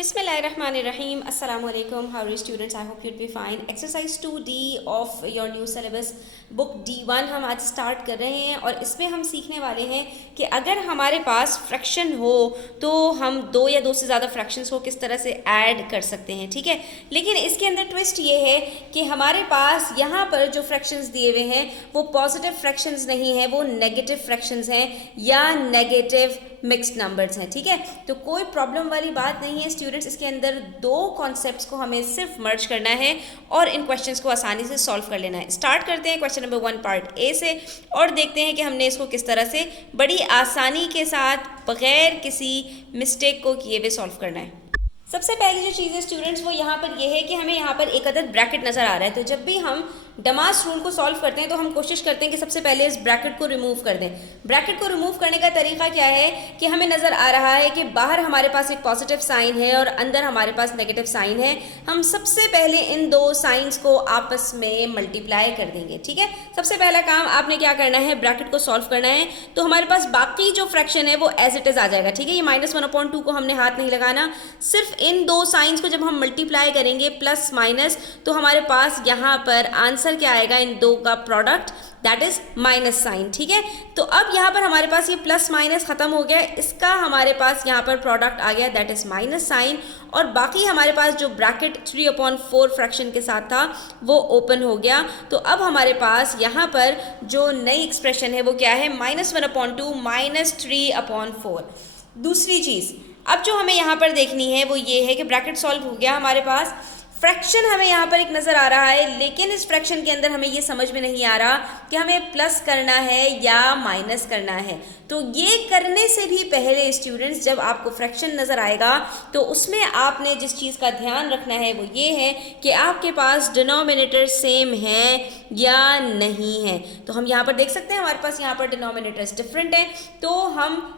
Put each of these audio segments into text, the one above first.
Bismillahirrahmanirrahim. Assalamu alaikum. How are you students? I hope you'd be fine. Exercise 2D of your new syllabus book D1 हम आज start कर रहे हैं और इसमें हम सीखने वाले हैं कि अगर हमारे पास फ्रैक्शन हो तो हम दो या दो से ज़्यादा फ्रैक्शंस को किस तरह से ऐड कर सकते हैं, ठीक है। लेकिन इसके अंदर ट्विस्ट ये है कि हमारे पास यहाँ पर जो फ्रैक्शंस दिए हुए हैं वो पॉजिटिव फ्रैक्शंस नहीं हैं, वो नेगेटिव फ्रैक्शंस हैं या नेगेटिव मिक्स्ड नंबर्स हैं, ठीक है। तो कोई प्रॉब्लम वाली बात नहीं है स्टूडेंट्स। इसके अंदर दो कॉन्सेप्ट्स को हमें सिर्फ मर्ज करना है और इन क्वेश्चंस को आसानी से सॉल्व कर लेना है। स्टार्ट करते हैं क्वेश्चन नंबर 1 पार्ट ए से और देखते हैं कि हमने इसको किस तरह से बड़ी आसानी के साथ बगैर किसी मिस्टेक को किए हुए सॉल्व करना है। सबसे पहली जो चीज़ है स्टूडेंट्स वो यहाँ पर ये है कि हमें यहाँ पर एक अदद ब्रैकेट नज़र आ रहा है। तो जब भी हम डमास रूल को सॉल्व करते हैं तो हम कोशिश करते हैं कि सबसे पहले इस ब्रैकेट को रिमूव कर दें। ब्रैकेट को रिमूव करने का तरीका क्या है कि हमें नज़र आ रहा है कि बाहर हमारे पास एक पॉजिटिव साइन है और अंदर हमारे पास नेगेटिव साइन है। हम सबसे पहले इन दो साइंस को आपस में मल्टीप्लाई कर देंगे, ठीक है। सबसे पहला काम आपने क्या करना है, ब्रैकेट को सॉल्व करना है। तो हमारे पास बाकी जो फ्रैक्शन है वो एज इट इज़ आ जाएगा, ठीक है। ये -1/2 को हमने हाथ नहीं लगाना, सिर्फ इन दो साइंस को जब हम मल्टीप्लाई करेंगे प्लस माइनस तो हमारे पास यहाँ पर आंसर क्या आएगा, इन दो का product, that is minus sine, ठीक है। तो अब यहाँ पर हमारे पास ये प्लस माइनस खत्म हो गया, इसका हमारे पास यहाँ पर प्रोडक्ट आ गया, दैट इज माइनस साइन। और बाकी हमारे पास जो ब्रैकेट 3/4 फ्रैक्शन के साथ था वो ओपन हो गया। तो अब हमारे पास यहाँ पर जो नई एक्सप्रेशन है वो क्या है, -1/2 -3/4। दूसरी चीज़ अब जो हमें यहाँ पर देखनी है वो ये है कि ब्रैकेट सॉल्व हो गया, हमारे पास फ्रैक्शन हमें यहाँ पर एक नज़र आ रहा है, लेकिन इस फ्रैक्शन के अंदर हमें ये समझ में नहीं आ रहा कि हमें प्लस करना है या माइनस करना है। तो ये करने से भी पहले स्टूडेंट्स जब आपको फ्रैक्शन नज़र आएगा तो उसमें आपने जिस चीज़ का ध्यान रखना है वो ये है कि आपके पास डिनोमिनेटर सेम है या नहीं है। तो हम यहाँ पर देख सकते हैं हमारे पास यहाँ पर डिनोमिनेटर्स डिफरेंट है। तो हम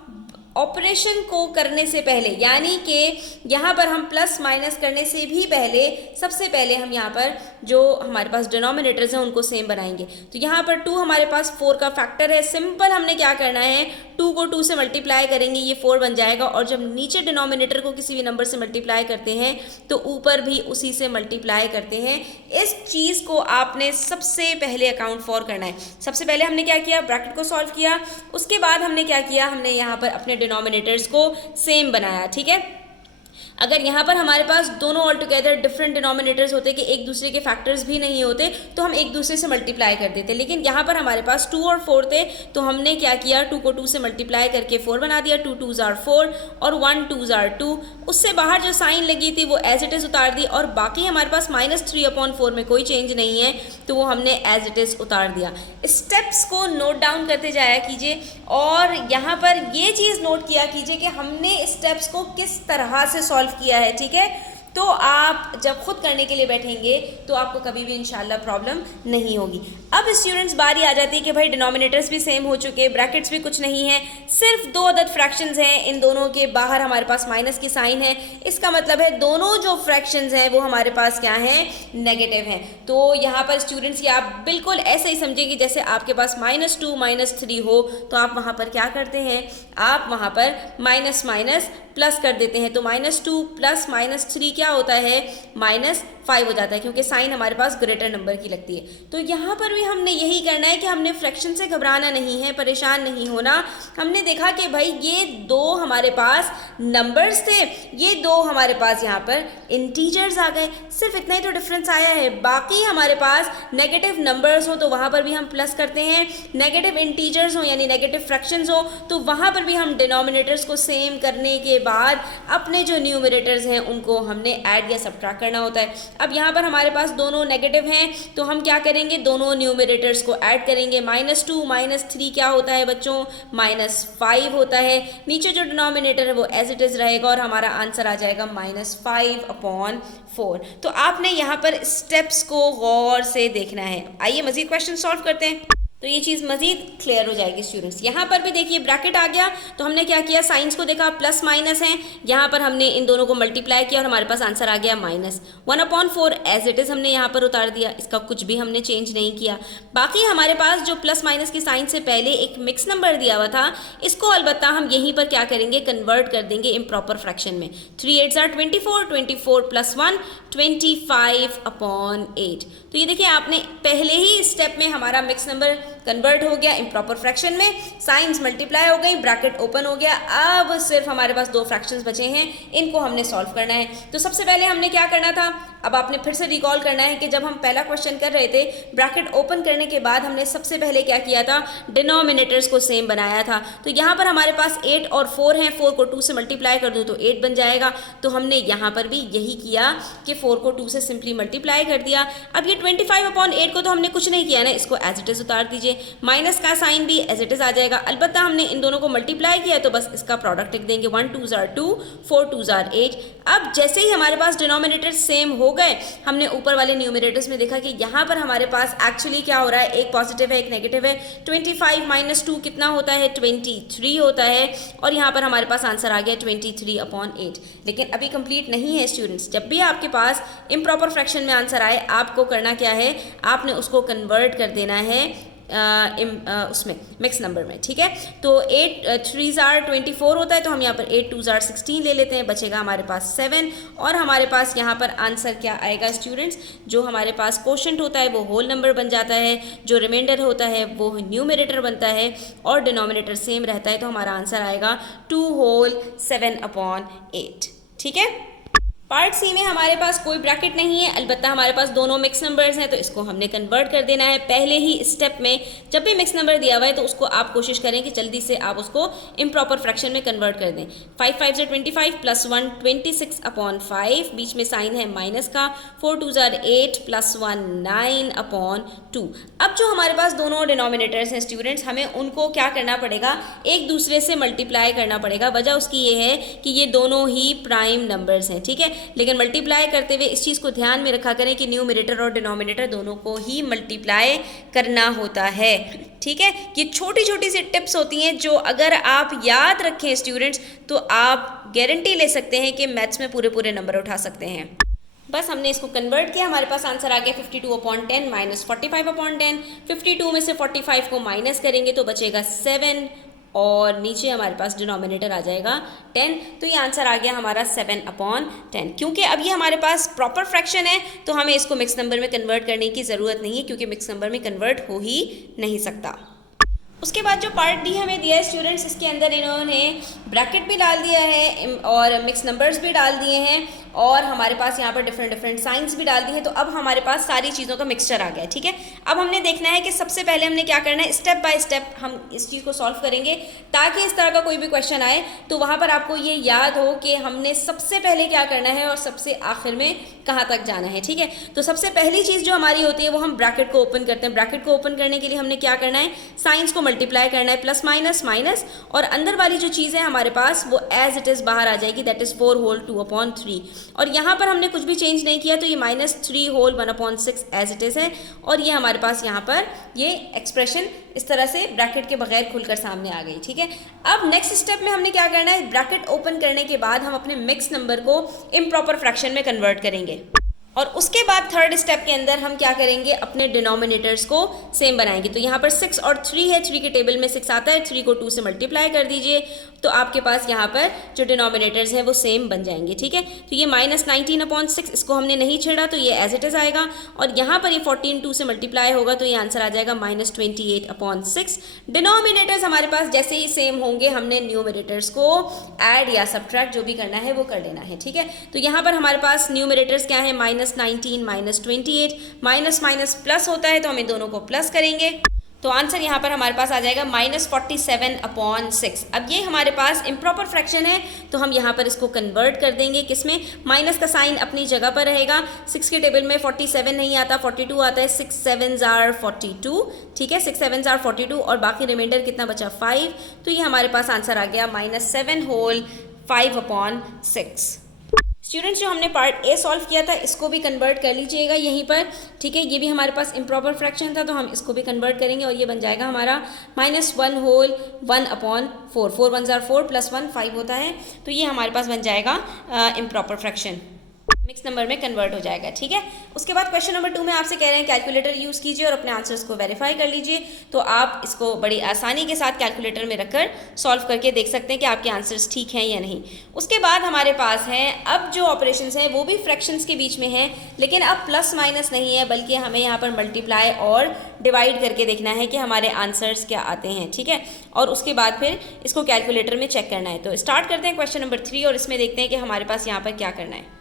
ऑपरेशन को करने से पहले यानी कि यहाँ पर हम प्लस माइनस करने से भी पहले सबसे पहले हम यहाँ पर जो हमारे पास डिनोमिनेटर्स हैं उनको सेम बनाएंगे। तो यहाँ पर 2 हमारे पास 4 का फैक्टर है, सिंपल हमने क्या करना है 2 को 2 से मल्टीप्लाई करेंगे, ये 4 बन जाएगा। और जब नीचे डिनोमिनेटर को किसी भी नंबर से मल्टीप्लाई करते हैं तो ऊपर भी उसी से मल्टीप्लाई करते हैं। इस चीज़ को आपने सबसे पहले अकाउंट फॉर करना है। सबसे पहले हमने क्या किया, ब्रैकेट को सॉल्व किया, उसके बाद हमने क्या किया, हमने यहाँ पर अपने डिनोमिनेटर्स को सेम बनाया, ठीक है। अगर यहाँ पर हमारे पास दोनों ऑल टुगेदर डिफरेंट डिनोमिनेटर्स होते कि एक दूसरे के फैक्टर्स भी नहीं होते तो हम एक दूसरे से मल्टीप्लाई कर देते, लेकिन यहाँ पर हमारे पास 2 और 4 थे तो हमने क्या किया, 2 को 2 से मल्टीप्लाई करके 4 बना दिया। 2 2s are 4 और 1 2s are 2। उससे बाहर जो साइन लगी थी वो एज इट इज़ उतार दी और बाकी हमारे पास -3/4 में कोई चेंज नहीं है तो वो हमने एज इट इज़ उतार दिया। स्टेप्स को नोट डाउन करते जाया कीजिए और यहाँ पर ये चीज़ नोट किया कीजिए कि हमने स्टेप्स को किस तरह से सॉल्व किया है, ठीक है। तो आप जब खुद करने के लिए बैठेंगे तो आपको कभी भी इंशाल्लाह प्रॉब्लम नहीं होगी। अब स्टूडेंट्स बारी आ जाती है कि भाई डिनोमिनेटर्स भी सेम हो चुके, ब्रैकेट्स भी कुछ नहीं है, सिर्फ 2 अदद फ्रैक्शंस हैं, इन दोनों के बाहर हमारे पास माइनस की साइन है। इसका मतलब है दोनों जो फ्रैक्शंस हैं वो हमारे पास क्या हैं, नेगेटिव हैं। तो यहाँ पर स्टूडेंट्स ये आप बिल्कुल ऐसे ही समझेंगे जैसे आपके पास -2 -3 हो तो आप वहाँ पर क्या करते हैं, आप वहाँ पर माइनस माइनस प्लस कर देते हैं। तो -2 प्लस -3 क्या होता है, -5 हो जाता है क्योंकि साइन हमारे पास ग्रेटर नंबर की लगती है। तो यहाँ पर भी हमने यही करना है कि हमने फ्रैक्शन से घबराना नहीं है, परेशान नहीं होना। हमने देखा कि भाई ये 2 हमारे पास नंबर्स थे, ये 2 हमारे पास यहाँ पर इंटीजर्स आ गए, सिर्फ इतना ही तो डिफरेंस आया है। बाकी हमारे पास नेगेटिव नंबर्स हो तो वहाँ पर भी हम प्लस करते हैं, नेगेटिव इंटीजर्स हो यानी नेगेटिव फ्रैक्शंस हो तो वहाँ पर भी हम डिनोमिनेटर्स को सेम करने के बाद अपने जो न्यूमरेटर्स हैं उनको हमने ऐड या सब्ट्रैक्ट करना होता है। अब यहाँ पर हमारे पास दोनों नेगेटिव हैं तो हम क्या करेंगे, दोनों न्यूमरेटर्स को ऐड करेंगे। -2 -3 क्या होता है बच्चों, -5 होता है। नीचे जो डिनोमिनेटर है वो एज इट इज़ रहेगा और हमारा आंसर आ जाएगा -5/4। तो आपने यहाँ पर स्टेप्स को गौर से देखना है। आइए मज़ीद क्वेश्चन सॉल्व करते हैं। तो ये चीज़ मज़ीद क्लियर हो जाएगी स्टूडेंट्स। यहाँ पर भी देखिए ब्रैकेट आ गया, तो हमने क्या किया, साइंस को देखा प्लस माइनस है, यहाँ पर हमने इन दोनों को मल्टीप्लाई किया और हमारे पास आंसर आ गया -1/4 एज इट इज़ हमने यहाँ पर उतार दिया, इसका कुछ भी हमने चेंज नहीं किया। बाकी हमारे पास जो प्लस माइनस की साइन से पहले एक मिक्स नंबर दिया हुआ था, इसको अलबत्ता हम यहीं पर क्या करेंगे, कन्वर्ट कर देंगे इम्प्रॉपर फ्रैक्शन में। 3 8 are 24, 24 + 1 25/8। तो ये देखिए आपने पहले ही स्टेप में हमारा मिक्स नंबर कन्वर्ट हो गया इम्प्रॉपर फ्रैक्शन में, साइंस मल्टीप्लाई हो गई, ब्रैकेट ओपन हो गया। अब सिर्फ हमारे पास 2 फ्रैक्शंस बचे हैं, इनको हमने सॉल्व करना है। तो सबसे पहले हमने क्या करना था, अब आपने फिर से रिकॉल करना है कि जब हम पहला क्वेश्चन कर रहे थे, ब्रैकेट ओपन करने के बाद हमने सबसे पहले क्या किया था, डिनोमिनेटर्स को सेम बनाया था। तो यहाँ पर हमारे पास 8 और 4 हैं, 4 को 2 से मल्टीप्लाई कर दूँ तो 8 बन जाएगा। तो हमने यहाँ पर भी यही किया कि 4 को 2 से सिंपली मल्टीप्लाई कर दिया। अब ये 25/8 को तो हमने कुछ नहीं किया ना, इसको एज इट इज़ उतार दीजिए, माइनस का साइन भी एज इट इज़ आ जाएगा। अलबत्ता हमने इन दोनों को मल्टीप्लाई किया तो बस इसका प्रोडक्ट लिख देंगे, 1 2 are 2, 4 2 are 8। अब जैसे ही हमारे पास डिनोमिनेटर सेम हो गए, हमने ऊपर वाले न्यूमरेटर्स में देखा कि यहाँ पर हमारे पास एक्चुअली क्या हो रहा है, एक पॉजिटिव है एक नेगेटिव है। 25 - 2 कितना होता है, 23 होता है, और यहाँ पर हमारे पास आंसर आ गया 23/8। लेकिन अभी कंप्लीट नहीं है स्टूडेंट्स, जब भी आपके पास इम्प्रॉपर फ्रैक्शन में आंसर आए, आपको करना क्या है, आपने उसको कन्वर्ट कर देना है उसमें मिक्स नंबर में, ठीक है। तो 8 3 are 24 होता है, तो हम यहाँ पर 8 2 are 16 ले लेते हैं, बचेगा हमारे पास 7। और हमारे पास यहाँ पर आंसर क्या आएगा स्टूडेंट्स, जो हमारे पास कोशेंट होता है वो होल नंबर बन जाता है, जो रिमाइंडर होता है वो न्यूमरेटर बनता है, और डिनोमिनेटर सेम रहता है। तो हमारा आंसर आएगा 2 whole 7/8, ठीक है। पार्ट सी में हमारे पास कोई ब्रैकेट नहीं है, अलबत्ता हमारे पास दोनों मिक्स नंबर्स हैं, तो इसको हमने कन्वर्ट कर देना है पहले ही स्टेप में। जब भी मिक्स नंबर दिया हुआ है तो उसको आप कोशिश करें कि जल्दी से आप उसको इम्प्रॉपर फ्रैक्शन में कन्वर्ट कर दें। 5 5 are 25 + 1 26/5, बीच में साइन है माइनस का। 4 2 are 8 + 1 9/2। अब जो हमारे पास दोनों डिनोमिनेटर्स हैं स्टूडेंट्स, हमें उनको क्या करना पड़ेगा, एक दूसरे से मल्टीप्लाई करना पड़ेगा। वजह उसकी ये है कि ये दोनों ही प्राइम नंबर्स हैं, ठीक है। लेकिन मल्टीप्लाई करते हुए इस चीज़ को ध्यान में रखा करें कि न्यूमरेटर और डिनोमिनेटर दोनों को ही मल्टीप्लाई करना होता है, ठीक है। ये छोटी छोटी सी टिप्स होती हैं जो अगर आप याद रखें स्टूडेंट्स, तो आप गारंटी ले सकते हैं कि मैथ्स में पूरे पूरे नंबर उठा सकते हैं। बस हमने इसको कन्वर्ट किया, हमारे पास आंसर आ गया 52/10 - 45/10। 52 में से 45 को माइनस करेंगे तो बचेगा 7, और नीचे हमारे पास डिनोमिनेटर आ जाएगा 10। तो ये आंसर आ गया हमारा 7/10। क्योंकि अब ये हमारे पास प्रॉपर फ्रैक्शन है, तो हमें इसको मिक्स नंबर में कन्वर्ट करने की ज़रूरत नहीं है, क्योंकि मिक्स नंबर में कन्वर्ट हो ही नहीं सकता। उसके बाद जो पार्ट डी हमें दिया है स्टूडेंट्स, इसके अंदर इन्होंने ब्रैकेट भी डाल दिया है और मिक्स नंबर्स भी डाल दिए हैं, और हमारे पास यहाँ पर डिफरेंट साइंस भी डाल दी है। तो अब हमारे पास सारी चीज़ों का मिक्सचर आ गया है, ठीक है। अब हमने देखना है कि सबसे पहले हमने क्या करना है, स्टेप बाय स्टेप हम इस चीज़ को सॉल्व करेंगे, ताकि इस तरह का कोई भी क्वेश्चन आए तो वहाँ पर आपको ये याद हो कि हमने सबसे पहले क्या करना है और सबसे आखिर में कहाँ तक जाना है, ठीक है। तो सबसे पहली चीज़ जो हमारी होती है वो हम ब्रैकेट को ओपन करते हैं। ब्रैकेट को ओपन करने के लिए हमने क्या करना है, साइंस को मल्टीप्लाई करना है, प्लस माइनस माइनस, और अंदर वाली जो चीज़ है हमारे पास वो एज इट इज़ बाहर आ जाएगी, दैट इज़ 4 whole 2/3। और यहाँ पर हमने कुछ भी चेंज नहीं किया, तो ये -3 whole 1/6 एज इट इज़ है, और ये हमारे पास यहाँ पर ये एक्सप्रेशन इस तरह से ब्रैकेट के बगैर खुलकर सामने आ गई, ठीक है। अब नेक्स्ट स्टेप में हमने क्या करना है, ब्रैकेट ओपन करने के बाद हम अपने मिक्स नंबर को इम्प्रॉपर फ्रैक्शन में कन्वर्ट करेंगे, और उसके बाद थर्ड स्टेप के अंदर हम क्या करेंगे, अपने डिनोमिनेटर्स को सेम बनाएंगे। तो यहाँ पर 6 और 3 है, 3 के टेबल में 6 आता है, 3 को 2 से मल्टीप्लाई कर दीजिए, तो आपके पास यहाँ पर जो डिनोमिनेटर्स हैं वो सेम बन जाएंगे, ठीक है। तो ये -19/6, इसको हमने नहीं छेड़ा तो ये एज इट इज़ आएगा, और यहाँ पर ये 14 2 से मल्टीप्लाई होगा तो ये आंसर आ जाएगा -28/6। डिनोमिनेटर्स हमारे पास जैसे ही सेम होंगे, हमने न्यूमरेटर्स को ऐड या सब्ट्रैक्ट जो भी करना है वो कर लेना है, ठीक है। तो यहाँ पर हमारे पास न्यूमरेटर्स क्या है, -19 -28, माइनस माइनस प्लस होता है तो हम इन दोनों को प्लस करेंगे, तो आंसर यहाँ पर हमारे पास आ जाएगा -47/6। अब ये हमारे पास इम्प्रॉपर फ्रैक्शन है, तो हम यहाँ पर इसको कन्वर्ट कर देंगे, किसमें, माइनस का साइन अपनी जगह पर रहेगा। 6 के टेबल में 47 नहीं आता, 42 आता है, 6 7s are 42, ठीक है, 6 7s are 42, और बाकी रिमाइंडर कितना बचा, 5। तो ये हमारे पास आंसर आ गया -7 whole 5/6। स्टूडेंट्स जो हमने पार्ट ए सॉल्व किया था इसको भी कन्वर्ट कर लीजिएगा यहीं पर, ठीक है। ये भी हमारे पास इम्प्रॉपर फ्रैक्शन था तो हम इसको भी कन्वर्ट करेंगे और ये बन जाएगा हमारा -1 होल 1/4, 4 1 जार 4 + 1 5 होता है, तो ये हमारे पास बन जाएगा इम्प्रॉपर फ्रैक्शन, मिक्स नंबर में कन्वर्ट हो जाएगा, ठीक है। उसके बाद क्वेश्चन नंबर 2 में आपसे कह रहे हैं कैलकुलेटर यूज़ कीजिए और अपने आंसर्स को वेरीफाई कर लीजिए। तो आप इसको बड़ी आसानी के साथ कैलकुलेटर में रखकर सॉल्व करके देख सकते हैं कि आपके आंसर्स ठीक हैं या नहीं। उसके बाद हमारे पास हैं अब जो ऑपरेशंस हैं वो भी फ्रैक्शंस के बीच में हैं, लेकिन अब प्लस माइनस नहीं है, बल्कि हमें यहाँ पर मल्टीप्लाई और डिवाइड करके देखना है कि हमारे आंसर्स क्या आते हैं, ठीक है। और उसके बाद फिर इसको कैलकुलेटर में चेक करना है। तो स्टार्ट करते हैं क्वेश्चन नंबर 3 और इसमें देखते हैं कि हमारे पास यहाँ पर क्या करना है।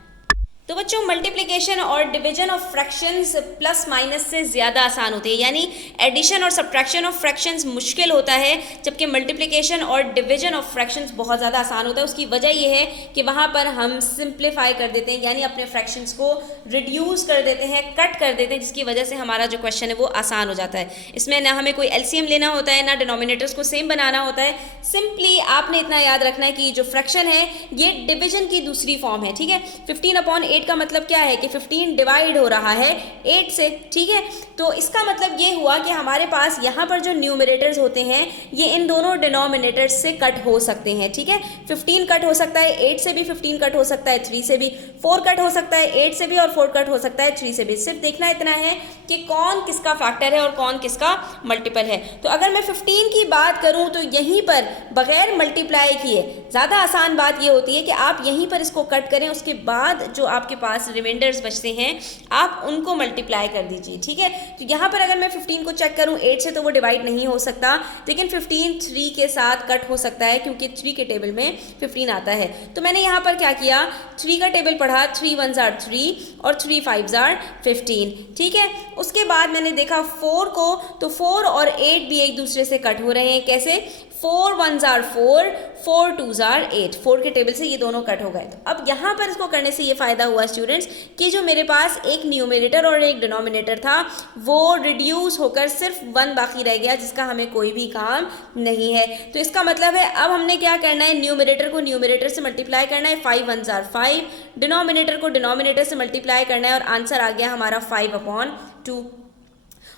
तो बच्चों मल्टीप्लिकेशन और division of fractions plus minus से ज़्यादा आसान होती है, यानी एडिशन और सब्ट्रैक्शन ऑफ फ्रैक्शंस मुश्किल होता है, जबकि मल्टीप्लिकेशन और डिवीजन ऑफ फ्रैक्शंस बहुत ज़्यादा आसान होता है। उसकी वजह यह है कि वहाँ पर हम सिंप्लीफाई कर देते हैं, यानी अपने फ्रैक्शंस को रिड्यूस कर देते हैं, कट कर देते हैं, जिसकी वजह से हमारा जो क्वेश्चन है वो आसान हो जाता है। इसमें ना हमें कोई एलसीएम लेना होता है, ना डिनोमिनेटर्स को सेम बनाना होता है। सिंपली आपने इतना याद रखना है कि जो फ्रैक्शन है ये डिवीजन की दूसरी फॉर्म है, ठीक है। 15/8 का मतलब क्या है कि 15 डिवाइड हो रहा है 8 से, ठीक है। तो इसका मतलब ये हुआ कि हमारे पास यहाँ पर जो न्यूमरेटर्स होते हैं ये इन दोनों डिनोमिनेटर्स से कट हो सकते हैं, ठीक है। 15 कट हो सकता है 8 से भी, 15 कट हो सकता है 3 से भी, 4 कट हो सकता है 8 से भी और 4 कट हो सकता है 3 से भी। सिर्फ देखना इतना है कि कौन किसका फैक्टर है और कौन किसका मल्टीपल है। तो अगर मैं 15 की बात करूँ तो यहीं पर बगैर मल्टीप्लाई किए ज़्यादा आसान बात ये होती है कि आप यहीं पर इसको कट करें, उसके बाद जो आपके पास रिमाइंडर्स बचते हैं आप उनको मल्टीप्लाई कर दीजिए, ठीक है। तो यहाँ पर अगर मैं 15 को चेक करूँ 8 से तो वो डिवाइड नहीं हो सकता, लेकिन 15 3 के साथ कट हो सकता है क्योंकि 3 के टेबल में 15 आता है। तो मैंने यहाँ पर क्या किया, 3 का टेबल पढ़ा, 3 1 जार 3 और 3 5 जार 15, ठीक है। उसके बाद मैंने देखा 4 को, तो 4 और 8 भी एक दूसरे से कट हो रहे हैं। कैसे? 4 1 जार 4, 4 2 जार 8, 4 के टेबल से ये दोनों कट हो गए। तो अब यहाँ पर इसको करने से ये फ़ायदा हुआ स्टूडेंट्स कि जो मेरे पास एक न्यूमरेटर और एक डिनोमिनेटर था वो रिड्यूस होकर सिर्फ 1 बाकी रह गया, जिसका हमें कोई भी काम नहीं है। तो इसका मतलब है अब हमने क्या करना है, न्यूमरेटर को न्यूमरेटर से मल्टीप्लाई करना है, 5 1 जार 5, डिनोमिनेटर को डिनोमिनेटर से मल्टीप्लाई करना है और आंसर आ गया हमारा 5/2।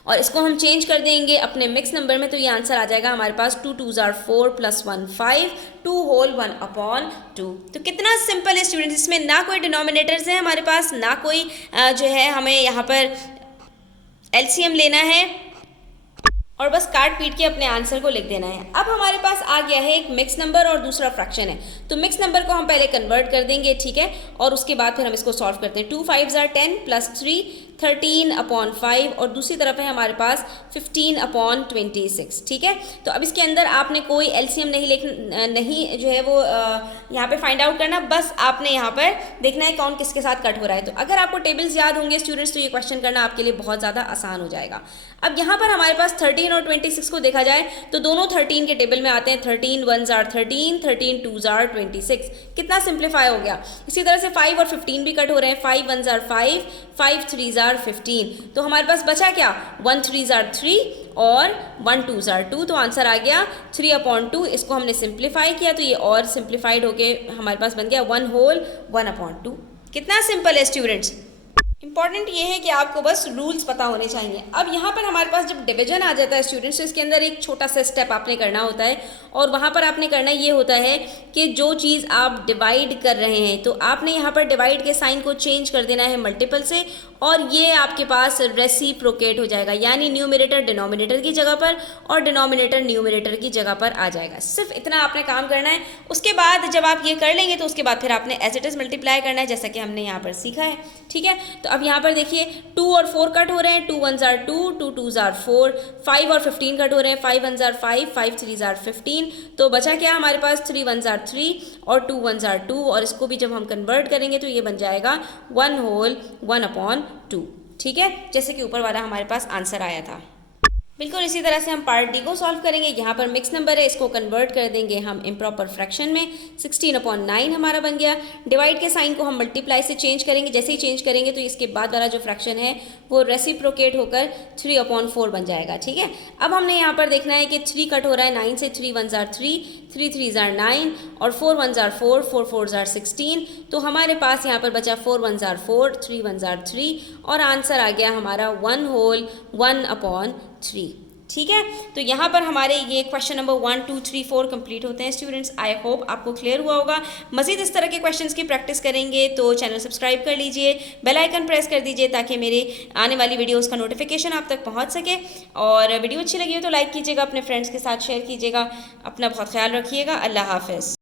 और इसको हम चेंज कर देंगे अपने मिक्स नंबर में, तो ये आंसर आ जाएगा हमारे पास 2 2 जार 4 + 1 5, 2 होल 1/2। तो कितना सिंपल है स्टूडेंट्स, इसमें ना कोई डिनोमिनेटर्स है हमारे पास, ना कोई जो है हमें यहाँ पर एलसीएम लेना है और बस काट पीट के अपने आंसर को लिख देना है। अब हमारे पास आ गया है एक मिक्स नंबर और दूसरा फ्रैक्शन है, तो मिक्स नंबर को हम पहले कन्वर्ट कर देंगे, ठीक है। और उसके बाद फिर हम इसको सॉल्व करते हैं। 2 5 जार 10 + 3 13/5 और दूसरी तरफ है हमारे पास 15/26, ठीक है। तो अब इसके अंदर आपने कोई एलसीएम नहीं जो है वो यहाँ पे फाइंड आउट करना, बस आपने यहाँ पर देखना है कौन किसके साथ कट हो रहा है। तो अगर आपको टेबल्स याद होंगे स्टूडेंट्स तो ये क्वेश्चन करना आपके लिए बहुत ज़्यादा आसान हो जाएगा। अब यहाँ पर हमारे पास 13 और 26 को देखा जाए तो दोनों 13 के टेबल में आते हैं। 13 1 जार 13, 13 2 जार 26, कितना सिंप्लीफाई हो गया। इसी तरह से 5 और 15 भी कट हो रहे हैं, 5 1 जार 5, 5 3 जार 15। तो हमारे पास बचा क्या, 1 3 जार 3 और 1 2 जार 2, तो आंसर आ गया 3/2। इसको हमने सिंप्लीफाई किया तो ये और सिंप्लीफाइड होके हमारे पास बन गया 1 होल 1/2। कितना सिंपल है स्टूडेंट्स। इंपॉर्टेंट ये है कि आपको बस रूल्स पता होने चाहिए। अब यहाँ पर हमारे पास जब डिवीजन आ जाता है स्टूडेंट्स तो इसके अंदर एक छोटा सा स्टेप आपने करना होता है और वहाँ पर आपने करना ये होता है कि जो चीज़ आप डिवाइड कर रहे हैं तो आपने यहाँ पर डिवाइड के साइन को चेंज कर देना है मल्टीपल से और ये आपके पास रेसिप्रोकेट हो जाएगा, यानी न्यूमरेटर डिनोमिनेटर की जगह पर और डिनोमिनेटर न्यूमरेटर की जगह पर आ जाएगा। सिर्फ इतना आपने काम करना है। उसके बाद जब आप ये कर लेंगे तो उसके बाद फिर आपने एज इट इज़ मल्टीप्लाई करना है, जैसा कि हमने यहाँ पर सीखा है, ठीक है। तो अब यहाँ पर देखिए 2 और 4 कट हो रहे हैं, 2 1 जार 2, 2 2 जार 4, 5 और 15 कट हो रहे हैं, 5 1 जार 5, 5 3 जार 15। तो बचा क्या हमारे पास 3 1 जार 3 और 2 1 जार 2 और इसको भी जब हम कन्वर्ट करेंगे तो ये बन जाएगा 1 होल 1/2, ठीक है, जैसे कि ऊपर वाला हमारे पास आंसर आया था। बिल्कुल इसी तरह से हम पार्ट डी को सॉल्व करेंगे। यहाँ पर मिक्स नंबर है, इसको कन्वर्ट कर देंगे हम इम्प्रॉपर फ्रैक्शन में। 16/9 हमारा बन गया। डिवाइड के साइन को हम मल्टीप्लाई से चेंज करेंगे, जैसे ही चेंज करेंगे तो इसके बाद वाला जो फ्रैक्शन है वो रेसिप्रोकेट होकर 3/4 बन जाएगा। ठीक है, अब हमने यहाँ पर देखना है कि 3 कट हो रहा है 9 से, 3 1s are 3, 3 3s are 9 और 4 1s are 4, 4 4s are 16। तो हमारे पास यहाँ पर बचा 4 1s are 4, 3 1s are 3 और आंसर आ गया हमारा 1/3। ठीक है, तो यहाँ पर हमारे ये क्वेश्चन नंबर 1 2 3 4 कंप्लीट होते हैं स्टूडेंट्स। आई होप आपको क्लियर हुआ होगा। मज़ीद इस तरह के क्वेश्चंस की प्रैक्टिस करेंगे तो चैनल सब्सक्राइब कर लीजिए, बेल आइकन प्रेस कर दीजिए ताकि मेरे आने वाली वीडियोस का नोटिफिकेशन आप तक पहुँच सके। और वीडियो अच्छी लगी हो तो लाइक कीजिएगा, अपने फ्रेंड्स के साथ शेयर कीजिएगा। अपना बहुत ख्याल रखिएगा। अल्लाह हाफ़िज़।